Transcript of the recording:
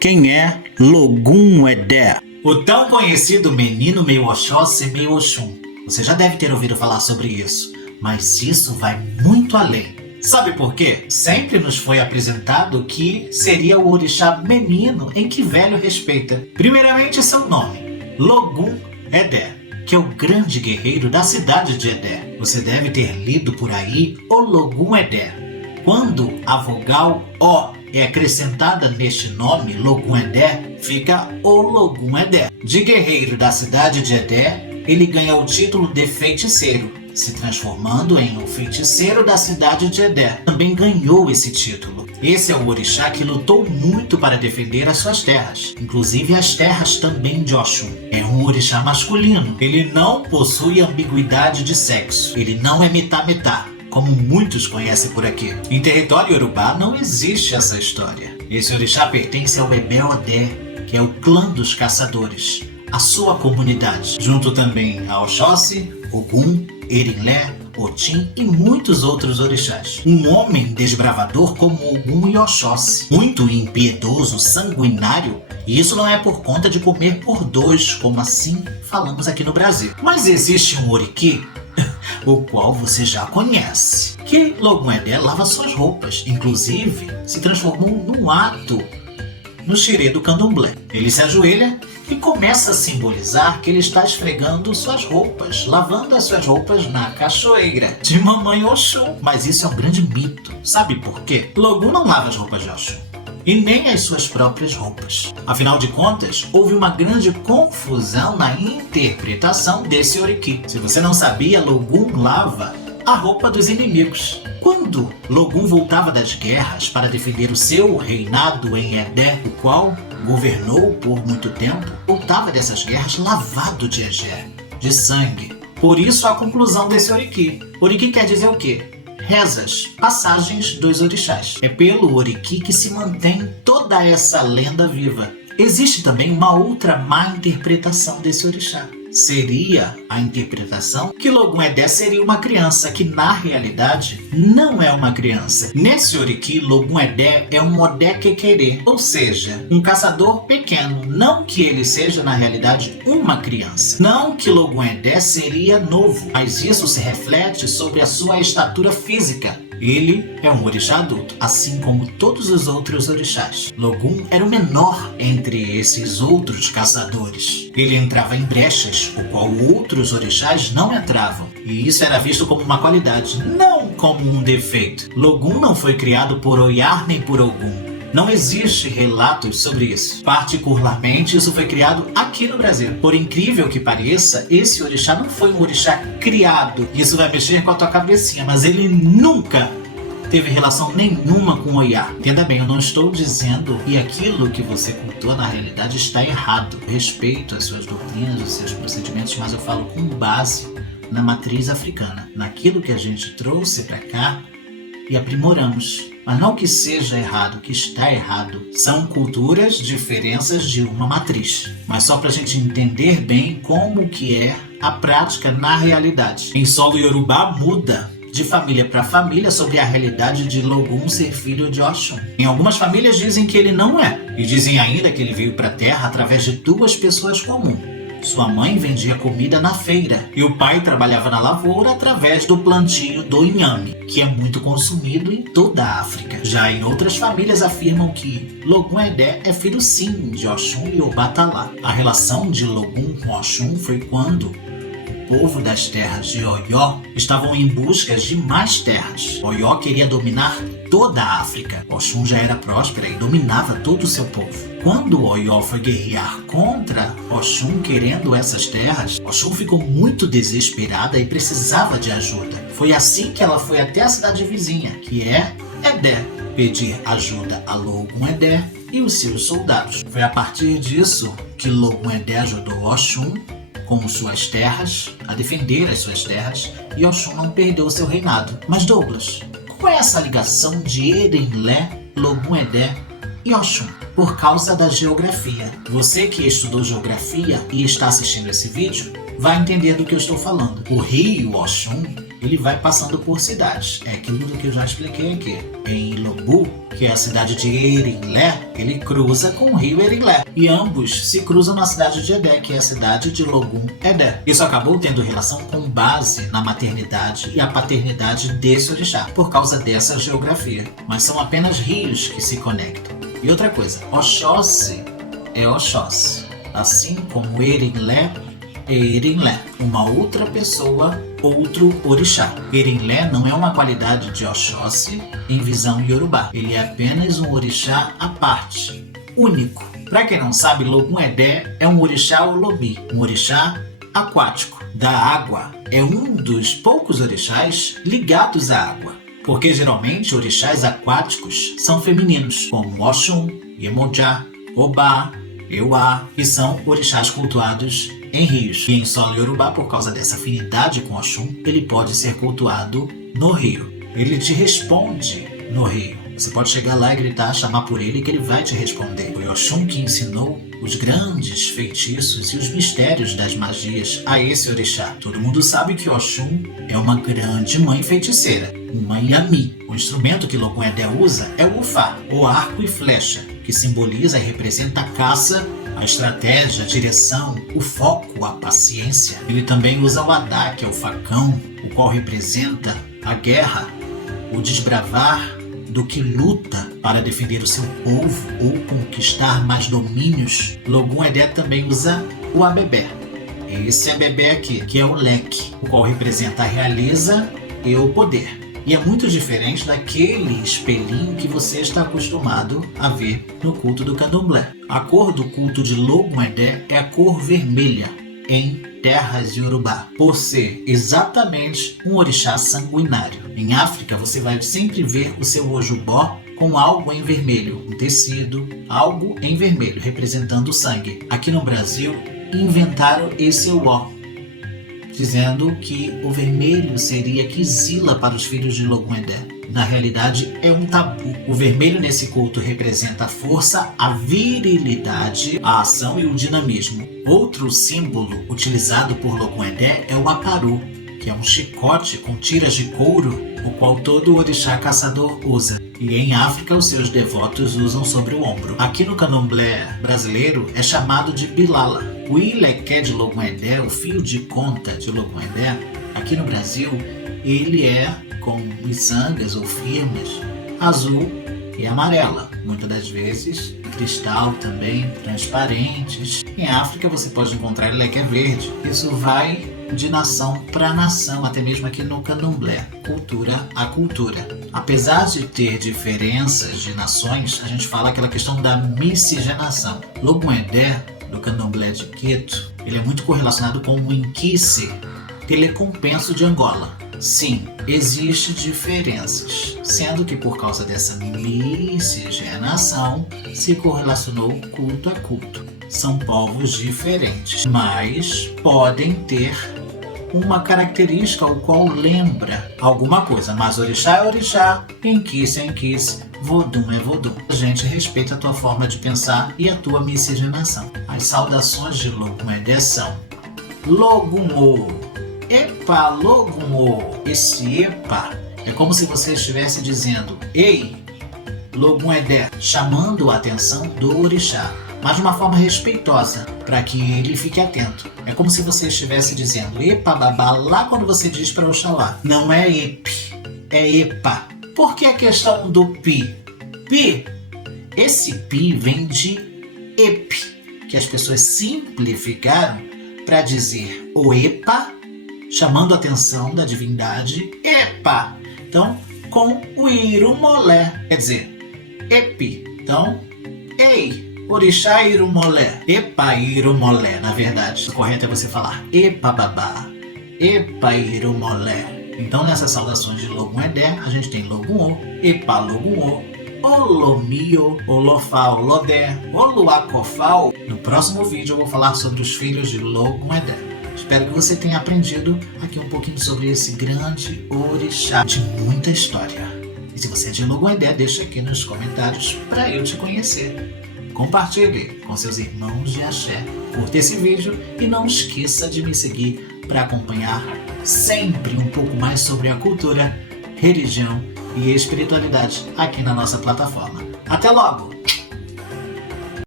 Quem é Logum Edé? O tão conhecido menino meio Oxóssi e meio Oxum. Você já deve ter ouvido falar sobre isso, mas isso vai muito além. Sabe por quê? Sempre nos foi apresentado que seria o orixá menino em que velho respeita. Primeiramente seu nome, Logum Edé, que é o grande guerreiro da cidade de Edé. Você deve ter lido por aí o Logum Edé. Quando a vogal O é acrescentada neste nome, Logum Edé, fica o Logum Edé. De guerreiro da cidade de Edé, ele ganha o título de feiticeiro, se transformando em o feiticeiro da cidade de Edé. Também ganhou esse título. Esse é o orixá que lutou muito para defender as suas terras, inclusive as terras também de Oxum. É um orixá masculino. Ele não possui ambiguidade de sexo. Ele não é metá-metá, como muitos conhecem por aqui. Em território iorubá não existe essa história. Esse orixá pertence ao Ebé Odé, que é o clã dos caçadores, a sua comunidade, junto também a Oxóssi, Ogum, Erinlé, Otim e muitos outros orixás. Um homem desbravador como Ogum e Oxóssi, muito impiedoso, sanguinário, e isso não é por conta de comer por dois, como assim falamos aqui no Brasil. Mas existe um oriki, o qual você já conhece, que Logum Edé lava suas roupas, inclusive se transformou num ato no xirê do candomblé. Ele se ajoelha e começa a simbolizar que ele está esfregando suas roupas, lavando as suas roupas na cachoeira de Mamãe Oxum. Mas isso é um grande mito. Sabe por quê? Logum não lava as roupas de Oxum, e nem as suas próprias roupas. Afinal de contas, houve uma grande confusão na interpretação desse oriki. Se você não sabia, Logum lava a roupa dos inimigos. Quando Logum voltava das guerras para defender o seu reinado em Edé, o qual governou por muito tempo, voltava dessas guerras lavado de egé, de sangue. Por isso a conclusão desse oriki. Oriki quer dizer o quê? Rezas, passagens dos orixás. É pelo oriki que se mantém toda essa lenda viva. Existe também uma outra má interpretação desse orixá. Seria a interpretação que Logum Edé seria uma criança, que na realidade não é uma criança. Nesse oriki, Logum Edé é um Odé Quequerê, ou seja, um caçador pequeno. Não que ele seja na realidade uma criança. Não que Logum Edé seria novo, mas isso se reflete sobre a sua estatura física. Ele é um orixá adulto, assim como todos os outros orixás. Logum era o menor entre esses outros caçadores. Ele entrava em brechas, o qual outros orixás não entravam. E isso era visto como uma qualidade, não como um defeito. Logum não foi criado por Oyar nem por Ogum. Não existe relatos sobre isso. Particularmente, isso foi criado aqui no Brasil. Por incrível que pareça, esse orixá não foi um orixá criado. Isso vai mexer com a tua cabecinha, mas ele nunca teve relação nenhuma com Oyar. Entenda bem, eu não estou dizendo que aquilo que você cultua na realidade está errado. Eu respeito as suas doutrinas, os seus procedimentos, mas eu falo com base na matriz africana, naquilo que a gente trouxe para cá e aprimoramos. Mas não que seja errado, que está errado. São culturas, diferenças de uma matriz. Mas só para a gente entender bem como que é a prática na realidade. Em solo iorubá muda de família para família sobre a realidade de Logum ser filho de Oxum. Em algumas famílias dizem que ele não é. E dizem ainda que ele veio para a terra através de duas pessoas comuns. Sua mãe vendia comida na feira e o pai trabalhava na lavoura através do plantio do inhame, que é muito consumido em toda a África. Já em outras famílias afirmam que Logum Edé é filho sim de Oxum e Obatalá. A relação de Logum com Oxum foi quando o povo das terras de Oyó estavam em busca de mais terras. Oyó queria dominar toda a África. Oxum já era próspera e dominava todo o seu povo. Quando Oyó foi guerrear contra Oxum querendo essas terras, Oxum ficou muito desesperada e precisava de ajuda. Foi assim que ela foi até a cidade vizinha, que é Edé, pedir ajuda a Logum Edé e os seus soldados. Foi a partir disso que Logum Edé ajudou Oxum com suas terras, a defender as suas terras, e Oxum não perdeu seu reinado. Mas Douglas, qual é essa ligação de Erinlé, Logum Edé e Oxum? Por causa da geografia. Você que estudou geografia e está assistindo esse vídeo vai entender do que eu estou falando. O rio Oxum ele vai passando por cidades. É aquilo que eu já expliquei aqui. Em Lobu, que é a cidade de Erinlé, ele cruza com o rio Erinlé. E ambos se cruzam na cidade de Edé, que é a cidade de Logum Edé. Isso acabou tendo relação com base na maternidade e a paternidade desse orixá, por causa dessa geografia. Mas são apenas rios que se conectam. E outra coisa, Oxóssi é Oxóssi, assim como Erinlé é Erinlé, uma outra pessoa, outro orixá. Erinlé não é uma qualidade de Oxóssi em visão iorubá. Ele é apenas um orixá à parte, único. Para quem não sabe, Logum Edé é um orixá olobi, um orixá aquático, da água. É um dos poucos orixás ligados à água, porque geralmente orixás aquáticos são femininos, como Oxum, Iemonjá, Obá, Euá, que são orixás cultuados em rios. E em solo iorubá, por causa dessa afinidade com Oxum, ele pode ser cultuado no rio. Ele te responde no rio. Você pode chegar lá e gritar, chamar por ele, que ele vai te responder. Foi Oxum que ensinou os grandes feitiços e os mistérios das magias a esse orixá. Todo mundo sabe que Oxum é uma grande mãe feiticeira, uma Yami. O instrumento que Logum Edé usa é o Ufá, o arco e flecha, que simboliza e representa a caça, a estratégia, a direção, o foco, a paciência. Ele também usa o Adá, que é o facão, o qual representa a guerra, o desbravar do que luta para defender o seu povo ou conquistar mais domínios. Logum Edé também usa o Abebé. Esse Abebé aqui, que é o leque, o qual representa a realeza e o poder. E é muito diferente daquele espelhinho que você está acostumado a ver no culto do candomblé. A cor do culto de Logum Edé é a cor vermelha em terras iorubá, por ser exatamente um orixá sanguinário. Em África, você vai sempre ver o seu ojubó com algo em vermelho, um tecido, algo em vermelho, representando o sangue. Aqui no Brasil, inventaram esse uó, dizendo que o vermelho seria Kizila para os filhos de Logum Edé. Na realidade, é um tabu. O vermelho nesse culto representa a força, a virilidade, a ação e o dinamismo. Outro símbolo utilizado por Logum Edé é o aparu, que é um chicote com tiras de couro, o qual todo orixá caçador usa. E em África, os seus devotos usam sobre o ombro. Aqui no candomblé brasileiro, é chamado de bilala. O ileké de Logum Edé, o fio de conta de Logum Edé, aqui no Brasil, ele é com miçangas ou firmas azul e amarela. Muitas das vezes, cristal também, transparentes. Em África, você pode encontrar ileké verde. Isso vai de nação para nação, até mesmo aqui no candomblé, cultura a cultura. Apesar de ter diferenças de nações, a gente fala aquela questão da miscigenação. Logum Edé, do candomblé de Quito, ele é muito correlacionado com o Inquice, telecompenso de Angola. Sim, existem diferenças, sendo que por causa dessa miscigenação se correlacionou culto a culto. São povos diferentes, mas podem ter uma característica o qual lembra alguma coisa. Mas orixá é orixá, Inquice é Inquice, Vodum é Vodum. A gente respeita a tua forma de pensar e a tua miscigenação. As saudações de Logum Edé são Logum-o, Epa Logum-o. Esse Epa é como se você estivesse dizendo Ei, Logum Edé, chamando a atenção do orixá, mas de uma forma respeitosa, para que ele fique atento. É como se você estivesse dizendo Epa babá lá quando você diz para Oxalá. Não é Ep, é Epa. Por que a questão do Pi? Pi, esse Pi vem de Ep, que as pessoas simplificaram para dizer o Epa, chamando a atenção da divindade Epa. Então, com o Irumolé, quer dizer, Epi. Então, Ei, orixá Irumolé. Epa Irumolé, na verdade. O correto é você falar Epa babá, Epa Irumolé. Então, nessas saudações de Logum Edé, a gente tem Logum-o, Epa Logum-o, Olomio, Olofá, Olodé, Oluacofá. No próximo vídeo eu vou falar sobre os filhos de Logum Edé. Espero que você tenha aprendido aqui um pouquinho sobre esse grande orixá de muita história. E se você é de Logum Edé, deixa aqui nos comentários para eu te conhecer. Compartilhe com seus irmãos de axé. Curta esse vídeo e não esqueça de me seguir para acompanhar sempre um pouco mais sobre a cultura, religião e espiritualidade aqui na nossa plataforma. Até logo!